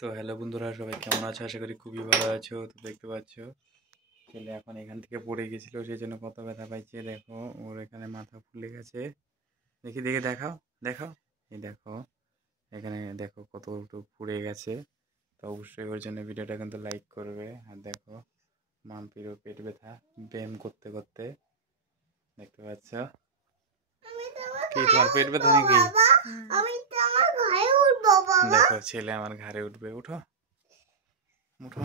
তো হ্যালো বন্ধুরা, সবাই কেমন আছো? আশা করি খুবই ভালো আছো। তো দেখতে পাচ্ছ ছেলে এখন এখান থেকে পড়ে গেছিলো, সেই জন্য কত ব্যথা পাইছে। দেখো ওর এখানে মাথা ফুলে গেছে। দেখি দেখে দেখাও, দেখাও, এই দেখো এখানে দেখো কতটুকু পুড়ে গেছে। তো অবশ্যই ওর জন্য ভিডিওটা কিন্তু লাইক করবে। আর দেখো মাম্পিরও পেট ব্যথা ব্যায়াম করতে করতে, দেখতে পাচ্ছ কি তোমার পেট ব্যথা নাকি? দেখো ছেলে আমার ঘাড়ে উঠবে। উঠো উঠো।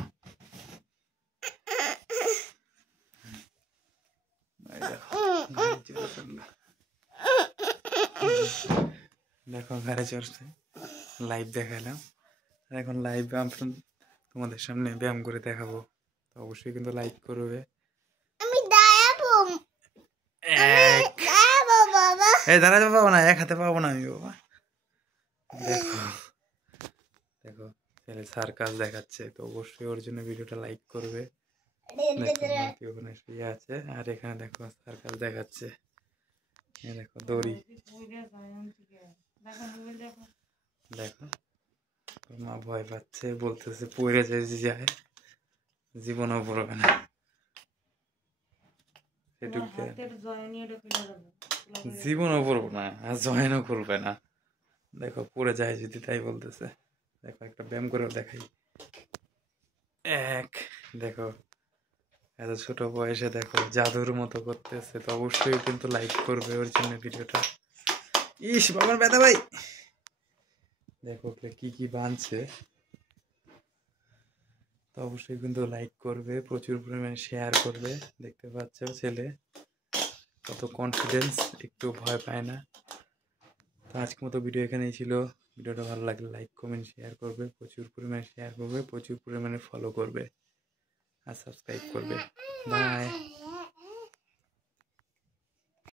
দেখো ঘরে চড়ছে। লাইভ দেখালাম, এখন লাইভ তোমাদের সামনে ব্যায়াম করে দেখাবো। তো অবশ্যই কিন্তু লাইক করবে। দাঁড়াতে পাবো না, এক হাতে পাবো না আমি বাবা। দেখো দেখো ছেলে সার্কাস দেখাচ্ছে। তো অবশ্যই ওর জন্য ভিডিওটা লাইক করবে। দেখো ওখানে শুয়ে আছে আর এখানে দেখো সার্কাস দেখাচ্ছে। দেখো দড়ি, দেখো মা ভয় পাচ্ছে, বলতেছে পড়ে যায়, জীবনও পড়বে না। জীবনও পড়বো না আর জয়েনও করবে না। দেখো পড়ে যায় যদি, তাই বলতেছে। দেখো একটা ব্যায়াম করে দেখাই। দেখো এত ছোট বয়সে দেখো জাদুর মতো করতেছে। তো অবশ্যই কিন্তু লাইক করবে ওর জন্য ভিডিওটা। ইস বাবার ব্যথা ভাই। দেখো কি কি বানছে। তো অবশ্যই কিন্তু লাইক করবে, প্রচুর পরিমাণে শেয়ার করবে। দেখতে পাচ্ছ ছেলে কত কনফিডেন্স, একটু ভয় পায় না। তো আজকের মতো ভিডিও এখানেই ছিল। ভিডিওটা ভালো লাগলে লাইক কমেন্ট শেয়ার করবে, প্রচুর পরিমাণে শেয়ার করবে, প্রচুর পরিমাণে ফলো করবে আর সাবস্ক্রাইব করবে। বাই।